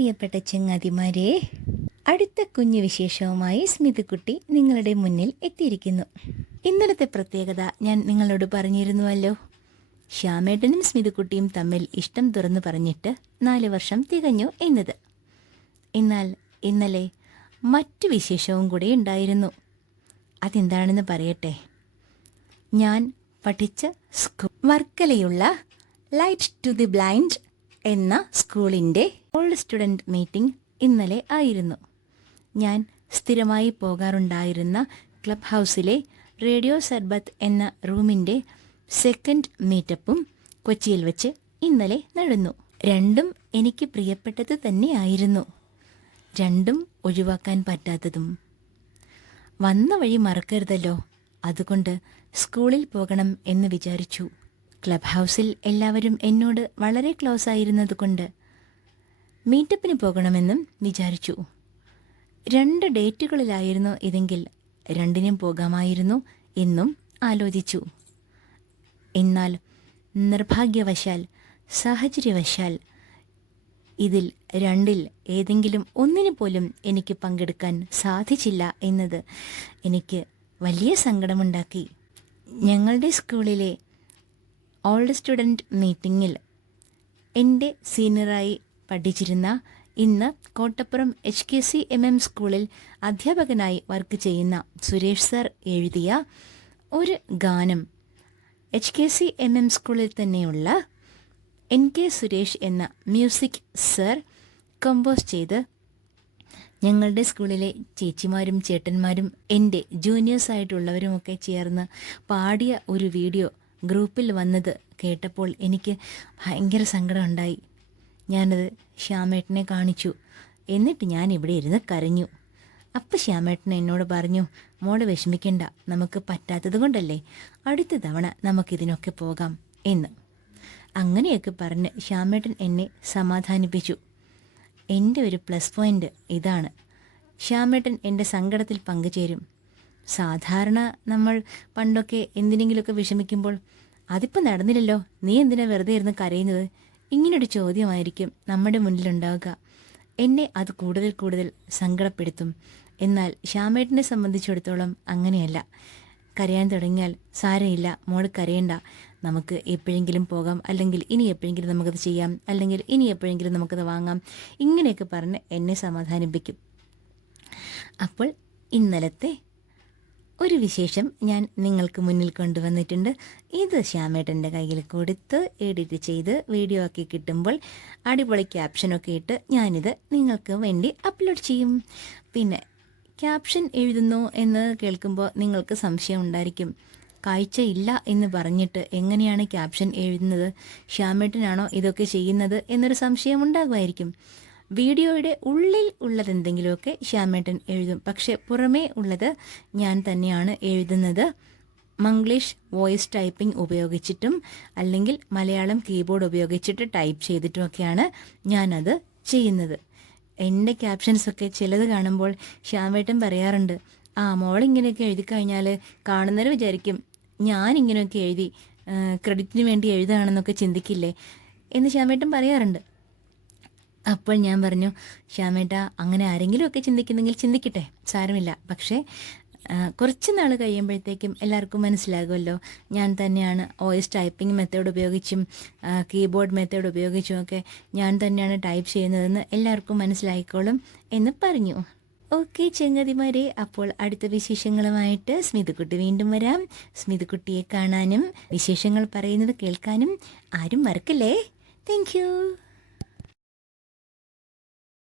പ്രിയപ്പെട്ട ചങ്ങാതിമാരെ അടുത്ത കുഞ്ഞു വിശേഷവുമായി സ്മിതകുട്ടി നിങ്ങളുടെ മുന്നിൽ എത്തിയിരിക്കുന്നു. ഇന്നലത്തെ പ്രത്യേകത ഞാൻ നിങ്ങളോട് പറഞ്ഞിരുന്നുവല്ലോ. ശ്യാമേട്ടനും സ്മിതകുട്ടിയും തമ്മിൽ ഇഷ്ടം തുറന്നു പറഞ്ഞിട്ട് നാല് വർഷം തികഞ്ഞു എന്നത്. എന്നാൽ ഇന്നലെ മറ്റു വിശേഷവും കൂടെ ഉണ്ടായിരുന്നു. അതെന്താണെന്ന് പറയട്ടെ. ഞാൻ പഠിച്ച സ്കൂ വർക്കലയുള്ള ലൈറ്റ് ടു ദി ബ്ലൈൻഡ് എന്ന സ്കൂളിന്റെ ഓൾഡ് സ്റ്റുഡന്റ് മീറ്റിംഗ് ഇന്നലെ ആയിരുന്നു. ഞാൻ സ്ഥിരമായി പോകാറുണ്ടായിരുന്ന ക്ലബ് ഹൗസിലെ റേഡിയോ സർബത്ത് എന്ന റൂമിന്റെ സെക്കൻഡ് മീറ്റപ്പും കൊച്ചിയിൽ വെച്ച് ഇന്നലെ നടന്നു. രണ്ടും എനിക്ക് പ്രിയപ്പെട്ടത് തന്നെയായിരുന്നു. രണ്ടും ഒഴിവാക്കാൻ പറ്റാത്തതും. വന്ന വഴി മറക്കരുതല്ലോ. അതുകൊണ്ട് സ്കൂളിൽ പോകണം എന്ന് വിചാരിച്ചു. ക്ലബ് ഹൗസിൽ എല്ലാവരും എന്നോട് വളരെ ക്ലോസ് ആയിരുന്നതുകൊണ്ട് മീറ്റപ്പിന് പോകണമെന്നും വിചാരിച്ചു. രണ്ട് ഡേറ്റുകളിലായിരുന്നു ഇതെങ്കിൽ രണ്ടിനും പോകാമായിരുന്നു എന്നും ആലോചിച്ചു. എന്നാൽ നിർഭാഗ്യവശാൽ സാഹചര്യവശാൽ ഇതിൽ രണ്ടിൽ ഏതെങ്കിലും ഒന്നിനു പോലും എനിക്ക് പങ്കെടുക്കാൻ സാധിച്ചില്ല എന്നത് എനിക്ക് വലിയ സങ്കടമുണ്ടാക്കി. ഞങ്ങളുടെ സ്കൂളിലെ ഓൾഡ് സ്റ്റുഡന്റ് മീറ്റിങ്ങിൽ എന്റെ സീനിയറായി പഠിച്ചിരുന്ന ഇന്ന് Kottappuram H K C M M സ്കൂളിൽ അധ്യാപകനായി വർക്ക് ചെയ്യുന്ന സുരേഷ് സർ എഴുതിയ ഒരു ഗാനം H K C M M സ്കൂളിൽ തന്നെയുള്ള എൻ കെ സുരേഷ് എന്ന മ്യൂസിക് സർ കമ്പോസ് ചെയ്ത് ഞങ്ങളുടെ സ്കൂളിലെ ചേച്ചിമാരും ചേട്ടന്മാരും എന്റെ ജൂനിയേഴ്സ് ആയിട്ടുള്ളവരുമൊക്കെ ചേർന്ന് പാടിയ ഒരു വീഡിയോ ഗ്രൂപ്പിൽ വന്നത് കേട്ടപ്പോൾ എനിക്ക് ഭയങ്കര സങ്കടമുണ്ടായി ഞാനത് ശ്യാമേട്ടനെ കാണിച്ചു. എന്നിട്ട് ഞാൻ ഇവിടെ ഇരുന്ന് കരഞ്ഞു. അപ്പം ശ്യാമേട്ടൻ എന്നോട് പറഞ്ഞു മോളെ വിഷമിക്കണ്ട നമുക്ക് പറ്റാത്തത് കൊണ്ടല്ലേ അടുത്ത തവണ നമുക്കിതിനൊക്കെ പോകാം എന്ന്. അങ്ങനെയൊക്കെ പറഞ്ഞ് ശ്യാമേട്ടൻ എന്നെ സമാധാനിപ്പിച്ചു. എന്റെ ഒരു പ്ലസ് പോയിന്റ് ഇതാണ്. ശ്യാമേട്ടൻ എന്റെ സങ്കടത്തിൽ പങ്കുചേരും. സാധാരണ നമ്മൾ പണ്ടൊക്കെ എന്തിനെങ്കിലുമൊക്കെ വിഷമിക്കുമ്പോൾ അതിപ്പോൾ നടന്നില്ലല്ലോ നീ എന്തിനാ വെറുതെ ഇരുന്ന് കരയുന്നത്? ഇങ്ങനൊരു ചോദ്യമായിരിക്കും നമ്മുടെ മുന്നിലുണ്ടാവുക. എന്നെ അത് കൂടുതൽ കൂടുതൽ സങ്കടപ്പെടുത്തും. എന്നാൽ ശ്യാമേട്ടനെ സംബന്ധിച്ചിടത്തോളം അങ്ങനെയല്ല. കരയാൻ തുടങ്ങിയാൽ സാരമില്ല മോൾ കരയണ്ട. നമുക്ക് എപ്പോഴെങ്കിലും പോകാം അല്ലെങ്കിൽ ഇനി എപ്പോഴെങ്കിലും നമുക്കത് ചെയ്യാം അല്ലെങ്കിൽ ഇനി എപ്പോഴെങ്കിലും നമുക്കത് വാങ്ങാം. ഇങ്ങനെയൊക്കെ പറഞ്ഞ് എന്നെ സമാധാനിപ്പിക്കും. അപ്പോൾ ഇന്നലത്തെ ഒരു വിശേഷം ഞാൻ നിങ്ങൾക്ക് മുന്നിൽ കൊണ്ടുവന്നിട്ടുണ്ട്. ഇത് ശ്യാമേട്ടന്റെ കയ്യിൽ കൊടുത്ത് എഡിറ്റ് ചെയ്ത് വീഡിയോ ആക്കി കിട്ടുമ്പോൾ അടിപൊളി ക്യാപ്ഷനൊക്കെ ഇട്ട് ഞാനിത് നിങ്ങൾക്ക് വേണ്ടി അപ്ലോഡ് ചെയ്യും. പിന്നെ ക്യാപ്ഷൻ എഴുതുന്നു എന്ന് കേൾക്കുമ്പോൾ നിങ്ങൾക്ക് സംശയം ഉണ്ടായിരിക്കും. കാഴ്ചയില്ല എന്ന് പറഞ്ഞിട്ട് എങ്ങനെയാണ് ക്യാപ്ഷൻ എഴുതുന്നത്? ശ്യാമേട്ടനാണോ ഇതൊക്കെ ചെയ്യുന്നത് എന്നൊരു സംശയം ഉണ്ടാകുമായിരിക്കും. വീഡിയോയുടെ ഉള്ളിൽ ഉള്ളതെന്തെങ്കിലുമൊക്കെ ശ്യാമേട്ടൻ എഴുതും. പക്ഷെ പുറമേ ഉള്ളത് ഞാൻ തന്നെയാണ് എഴുതുന്നത്. മംഗ്ലീഷ് വോയിസ് ടൈപ്പിംഗ് ഉപയോഗിച്ചിട്ടും അല്ലെങ്കിൽ മലയാളം കീബോർഡ് ഉപയോഗിച്ചിട്ട് ടൈപ്പ് ചെയ്തിട്ടുമൊക്കെയാണ് ഞാനത് ചെയ്യുന്നത്. എന്റെ ക്യാപ്ഷൻസൊക്കെ ചിലത് കാണുമ്പോൾ ശ്യാമേട്ടൻ പറയാറുണ്ട് ആ മോളിങ്ങനെയൊക്കെ എഴുതി കഴിഞ്ഞാൽ കാണുന്നവർ വിചാരിക്കും ഞാൻ ഇങ്ങനെയൊക്കെ എഴുതി ക്രെഡിറ്റിന് വേണ്ടി എഴുതുകയാണെന്നൊക്കെ ചിന്തിക്കില്ലേ? എന്ന് ശ്യാമേട്ടൻ പറയാറുണ്ട്. അപ്പോൾ ഞാൻ പറഞ്ഞു ശ്യാമേട്ട അങ്ങനെ ആരെങ്കിലും ഒക്കെ ചിന്തിക്കുന്നെങ്കിൽ ചിന്തിക്കട്ടെ സാരമില്ല. പക്ഷേ കുറച്ച് നാൾ കഴിയുമ്പോഴത്തേക്കും എല്ലാവർക്കും മനസ്സിലാകുമല്ലോ. ഞാൻ തന്നെയാണ് വോയിസ് ടൈപ്പിംഗ് മെത്തേഡ് ഉപയോഗിച്ചും കീബോർഡ് മെത്തേഡ് ഉപയോഗിച്ചും ഒക്കെ ഞാൻ തന്നെയാണ് ടൈപ്പ് ചെയ്യുന്നതെന്ന് എല്ലാവർക്കും മനസ്സിലായിക്കോളും എന്ന് പറഞ്ഞു. ഓക്കെ ചെങ്ങതിമാരെ അപ്പോൾ അടുത്ത വിശേഷങ്ങളുമായിട്ട് സ്മിതക്കുട്ടി വീണ്ടും വരാം. സ്മിതക്കുട്ടിയെ കാണാനും വിശേഷങ്ങൾ പറയുന്നത് കേൾക്കാനും ആരും മറക്കല്ലേ? താങ്ക്